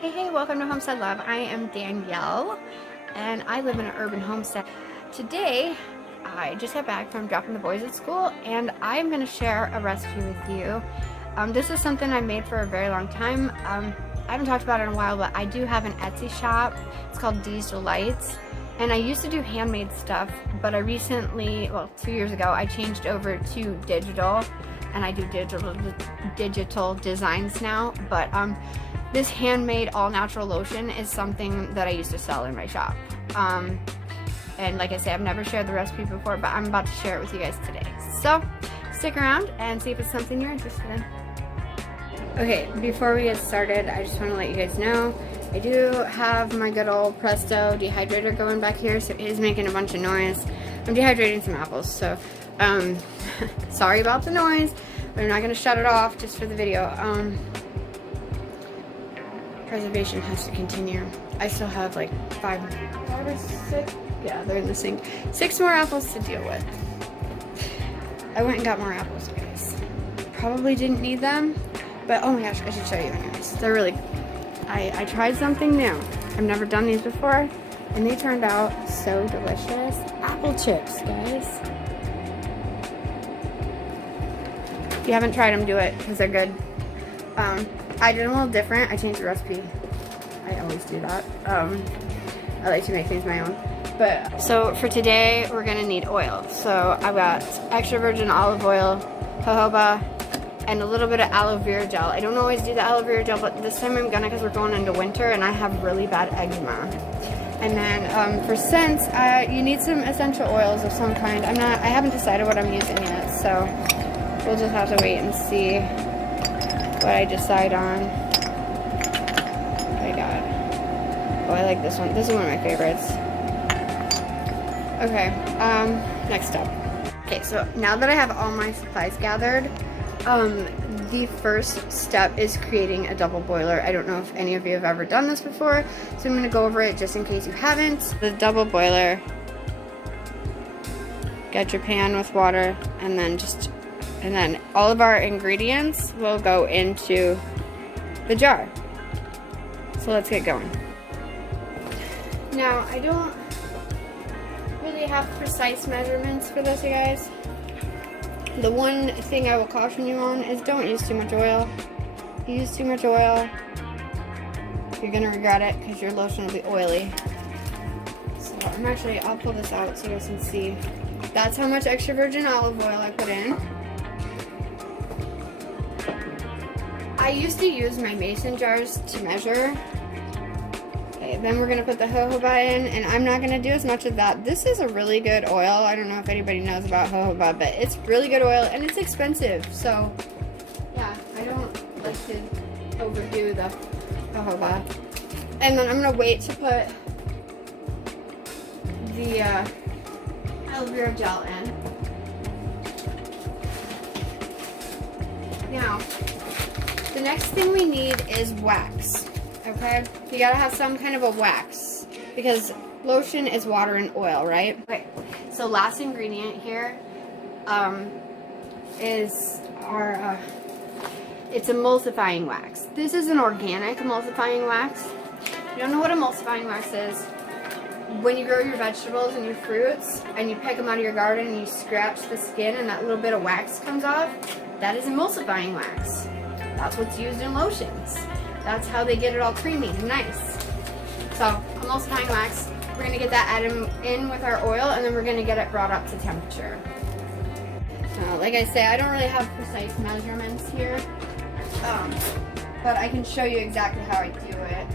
Hey, welcome to Homestead Love. I am Danielle, and I live in an urban homestead. Today, I just got back from dropping the boys at school, and I'm going to share a recipe with you. This is something I made for a very long time. I haven't talked about it in a while, but I do have an Etsy shop. It's called Dee's Delights, and I used to do handmade stuff, but I recently, well, 2 years ago, I changed over to digital, and I do digital designs now, but this handmade all-natural lotion is something that I used to sell in my shop. And like I say, I've never shared the recipe before, but I'm about to share it with you guys today. So stick around and see if it's something you're interested in. Okay, before we get started, I just want to let you guys know I do have my good old Presto dehydrator going back here, so it is making a bunch of noise. I'm dehydrating some apples, so sorry about the noise, but I'm not going to shut it off just for the video. Preservation has to continue. I still have like 5 or 6, yeah, they're in the sink. 6 more apples to deal with. I went and got more apples, guys. Probably didn't need them, but oh my gosh, I should show you anyways. They're really good. I tried something new. I've never done these before, and they turned out so delicious. Apple chips, guys. If you haven't tried them, do it, because they're good. I did them a little different. I changed the recipe. I always do that. I like to make things my own. But so for today, we're gonna need oil. So I've got extra virgin olive oil, jojoba, and a little bit of aloe vera gel. I don't always do the aloe vera gel, but this time I'm gonna, because we're going into winter and I have really bad eczema. And then for scents, you need some essential oils of some kind. I haven't decided what I'm using yet, so we'll just have to wait and see what I decide on. Oh my god. Oh, I like this one. This is one of my favorites. Okay, next up. Okay, so now that I have all my supplies gathered, the first step is creating a double boiler. I don't know if any of you have ever done this before, so I'm gonna go over it just in case you haven't. The double boiler, get your pan with water, and then all of our ingredients will go into the jar. So let's get going. Now, I don't really have precise measurements for this, you guys. The one thing I will caution you on is don't use too much oil. If you use too much oil, you're gonna regret it because your lotion will be oily. So I'll pull this out so you guys can see. That's how much extra virgin olive oil I put in. I used to use my mason jars to measure. Okay, then we're gonna put the jojoba in, and I'm not gonna do as much of that. This is a really good oil. I don't know if anybody knows about jojoba, but it's really good oil, and it's expensive. So, yeah, I don't like to overdo the jojoba. And then I'm gonna wait to put the aloe vera gel in. Now, the next thing we need is wax, okay? You gotta have some kind of a wax because lotion is water and oil, right? Okay, so last ingredient here is our, it's emulsifying wax. This is an organic emulsifying wax. If you don't know what emulsifying wax is, when you grow your vegetables and your fruits and you pick them out of your garden and you scratch the skin and that little bit of wax comes off, that is emulsifying wax. That's what's used in lotions. That's how they get it all creamy and nice. So, emulsifying wax, we're going to get that added in with our oil, and then we're going to get it brought up to temperature. Like I say, I don't really have precise measurements here, but I can show you exactly how I do it.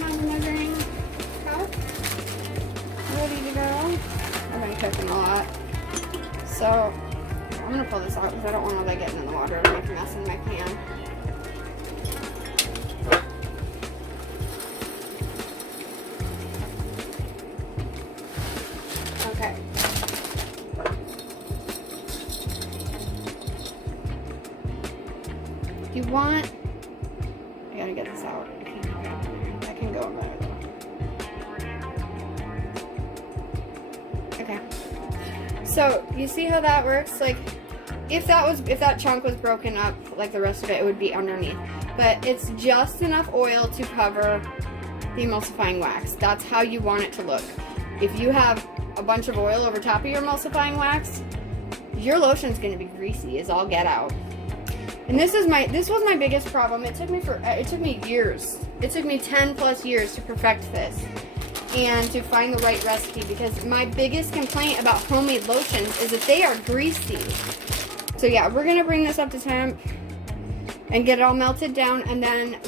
I have a measuring cup ready to go. I've been cooking a lot. So, I'm going to pull this out because I don't want all that getting in the water and make a mess in my pan. Okay. If you want, I gotta get this out. I can go in there though. Okay. So, you see how that works? Like, if that chunk was broken up like the rest of it, it would be underneath. But it's just enough oil to cover the emulsifying wax. That's how you want it to look. If you have a bunch of oil over top of your emulsifying wax, your lotion's gonna be greasy as all get out. And this was my biggest problem. It took me years. It took me 10 plus years to perfect this and to find the right recipe, because my biggest complaint about homemade lotions is that they are greasy. So yeah, we're gonna bring this up to temp and get it all melted down, and then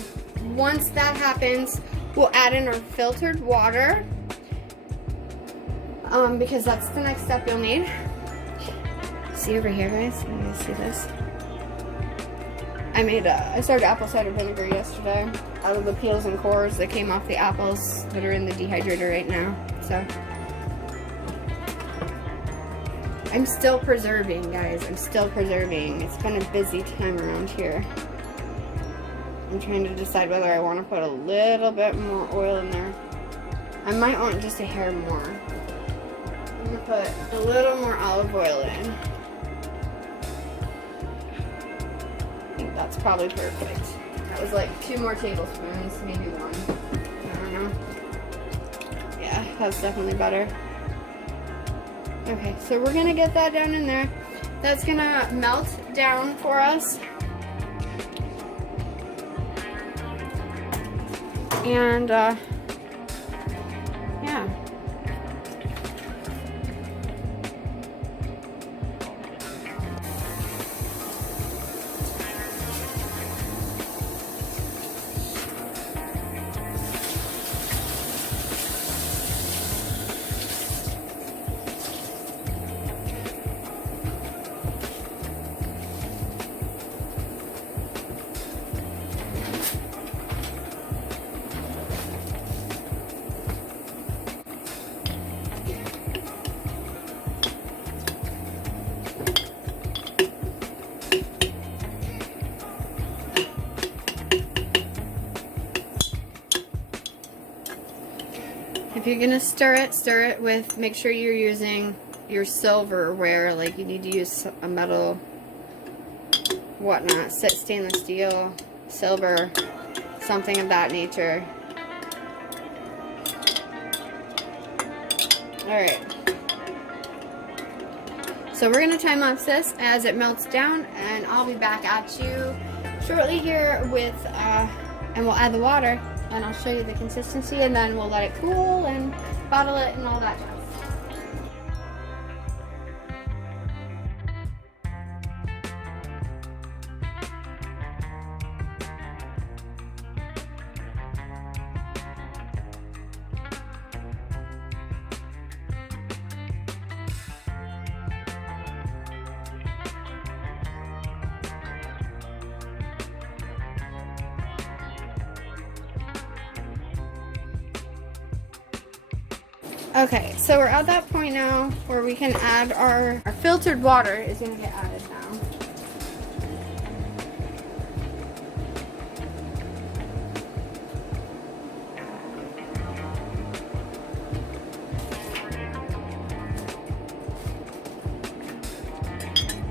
once that happens, we'll add in our filtered water, because that's the next step you'll need. See over here, guys? You guys see this? I started apple cider vinegar yesterday out of the peels and cores that came off the apples that are in the dehydrator right now. So I'm still preserving, guys. I'm still preserving. It's been a busy time around here. I'm trying to decide whether I want to put a little bit more oil in there. I might want just a hair more. I'm going to put a little more olive oil in. I think that's probably perfect. That was like 2 more tablespoons, maybe 1. I don't know. Yeah, that's definitely better. Okay, so we're going to get that down in there. That's going to melt down for us. And, yeah. If you're gonna stir it with, make sure you're using your silverware, like you need to use a metal, whatnot, stainless steel, silver, something of that nature. Alright. So we're gonna time lapse this as it melts down, and I'll be back at you shortly here with, and we'll add the water. And I'll show you the consistency, and then we'll let it cool and bottle it and all that jazz. Okay, so we're at that point now where we can add our filtered water is going to get added now.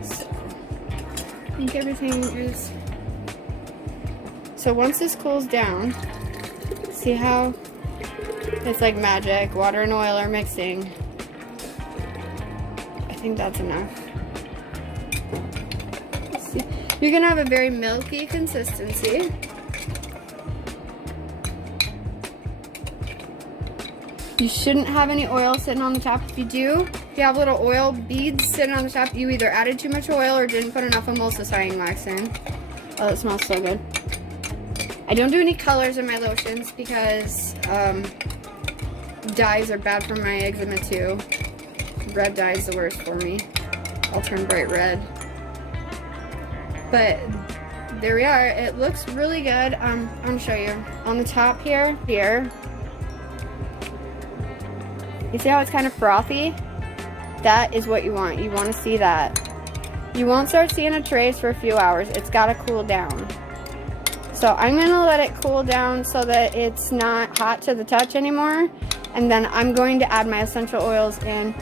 So, I think everything is... So once this cools down, see how it's like magic, water and oil are mixing. I think that's enough. See, you're gonna have a very milky consistency. You shouldn't have any oil sitting on the top. If you do, if you have little oil beads sitting on the top, you either added too much oil or didn't put enough emulsifying wax in. Oh, that smells so good. I don't do any colors in my lotions because dyes are bad for my eczema too. Red dye is the worst for me. I'll turn bright red. But there we are. It looks really good. I'm gonna show you. On the top here. You see how it's kind of frothy? That is what you want. You want to see that. You won't start seeing a trace for a few hours. It's got to cool down. So I'm going to let it cool down so that it's not hot to the touch anymore. And then I'm going to add my essential oils in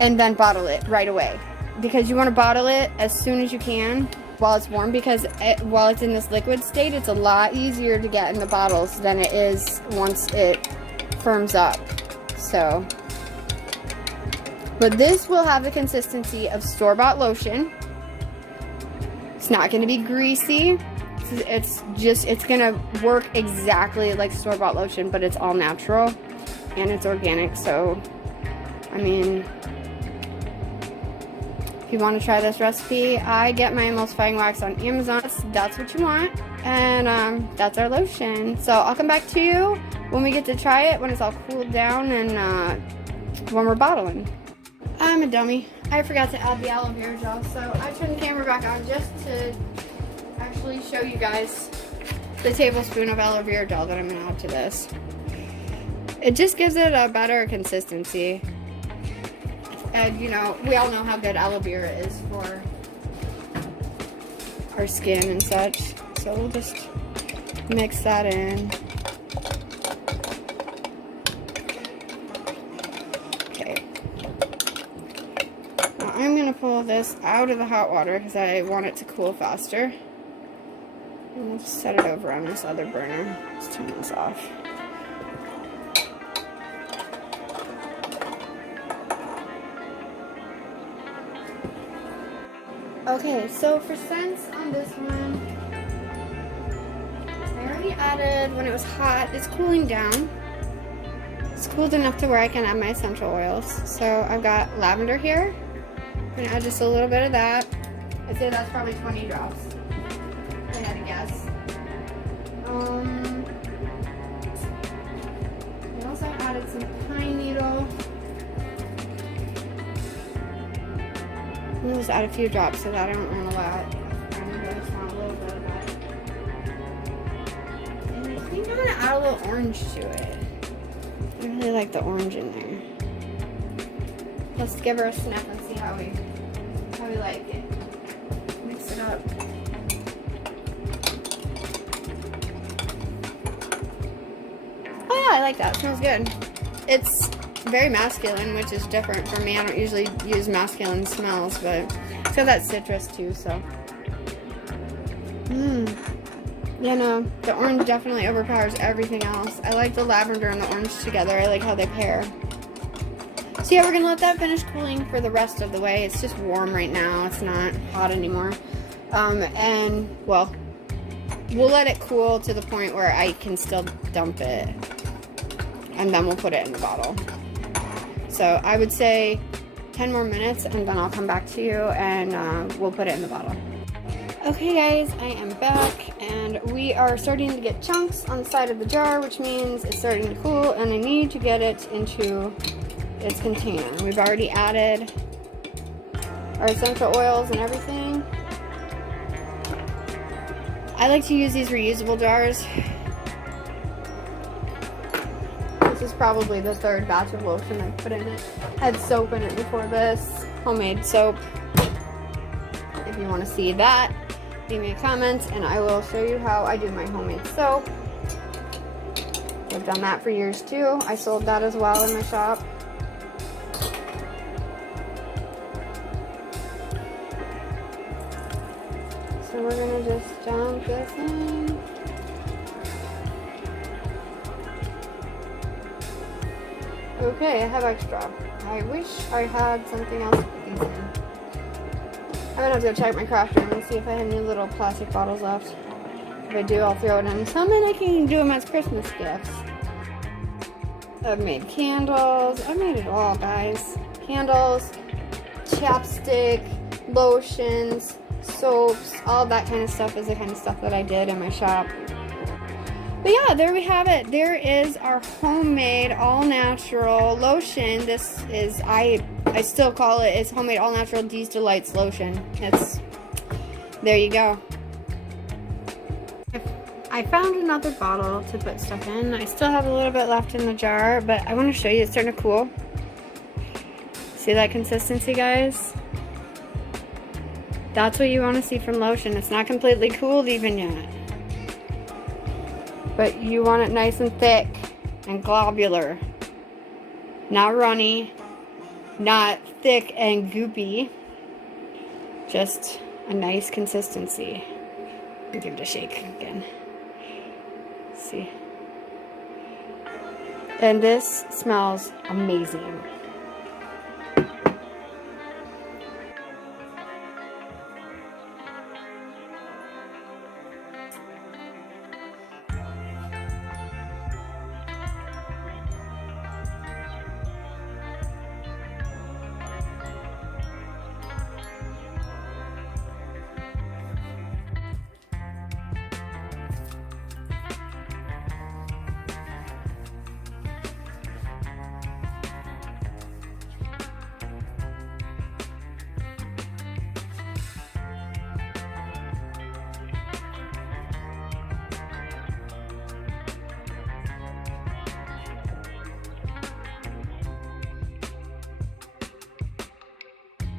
and then bottle it right away. because you want to bottle it as soon as you can while it's warm, because while it's in this liquid state, it's a lot easier to get in the bottles than it is once it firms up. So, but this will have the consistency of store-bought lotion. It's not going to be greasy. It's going to work exactly like store-bought lotion, but it's all natural and it's organic. So, I mean, if you want to try this recipe, I get my emulsifying wax on Amazon. That's what you want. And that's our lotion. So I'll come back to you when we get to try it, when it's all cooled down and when we're bottling. I'm a dummy. I forgot to add the aloe vera gel, so I turned the camera back on just to actually show you guys the tablespoon of aloe vera gel that I'm going to add to this. It just gives it a better consistency. And you know, we all know how good aloe vera is for our skin and such. So we'll just mix that in. Okay. Now I'm going to pull this out of the hot water because I want it to cool faster. And we'll just set it over on this other burner. Let's turn this off. Okay, so for scents on this one, I already added, when it was hot, it's cooling down. It's cooled enough to where I can add my essential oils. So I've got lavender here. I'm going to add just a little bit of that. I'd say that's probably 20 drops, if I had to guess. I also added some pine needle. I'll just add a few drops so that I don't run a lot. I just want a little bit of that. And I think I'm going to add a little orange to it. I really like the orange in there. Let's give her a sniff and see how we like it. Mix it up. Oh yeah, I like that. It smells good. It's very masculine, which is different for me. I don't usually use masculine smells, but it's got that citrus too, so. Yeah, no, the orange definitely overpowers everything else. I like the lavender and the orange together. I like how they pair. So yeah, we're gonna let that finish cooling for the rest of the way. It's just warm right now. It's not hot anymore. And, well, we'll let it cool to the point where I can still dump it. And then we'll put it in the bottle. So I would say 10 more minutes and then I'll come back to you and we'll put it in the bottle. Okay guys, I am back and we are starting to get chunks on the side of the jar, which means it's starting to cool and I need to get it into its container. We've already added our essential oils and everything. I like to use these reusable jars. This is probably the third batch of lotion I put in it. I had soap in it before this, homemade soap. If you want to see that, leave me a comment and I will show you how I do my homemade soap. I've done that for years too. I sold that as well in my shop. So we're gonna just dump this in. Okay, I have extra. I wish I had something else to put these in. I'm gonna have to go check my craft room and see if I have any little plastic bottles left. If I do, I'll throw it in some and I can do them as Christmas gifts. I've made candles. I made it all, guys. Candles, chapstick, lotions, soaps, all that kind of stuff is the kind of stuff that I did in my shop. But yeah, there we have it. There is our homemade all-natural lotion. This is, I still call it, it's homemade all-natural Dei'sDelightsLotion. It's, there you go. I found another bottle to put stuff in. I still have a little bit left in the jar, but I want to show you, it's starting to cool. See that consistency, guys? That's what you want to see from lotion. It's not completely cooled even yet. But you want it nice and thick and globular. Not runny, not thick and goopy. just a nice consistency. I'll give it a shake again. See? And this smells amazing.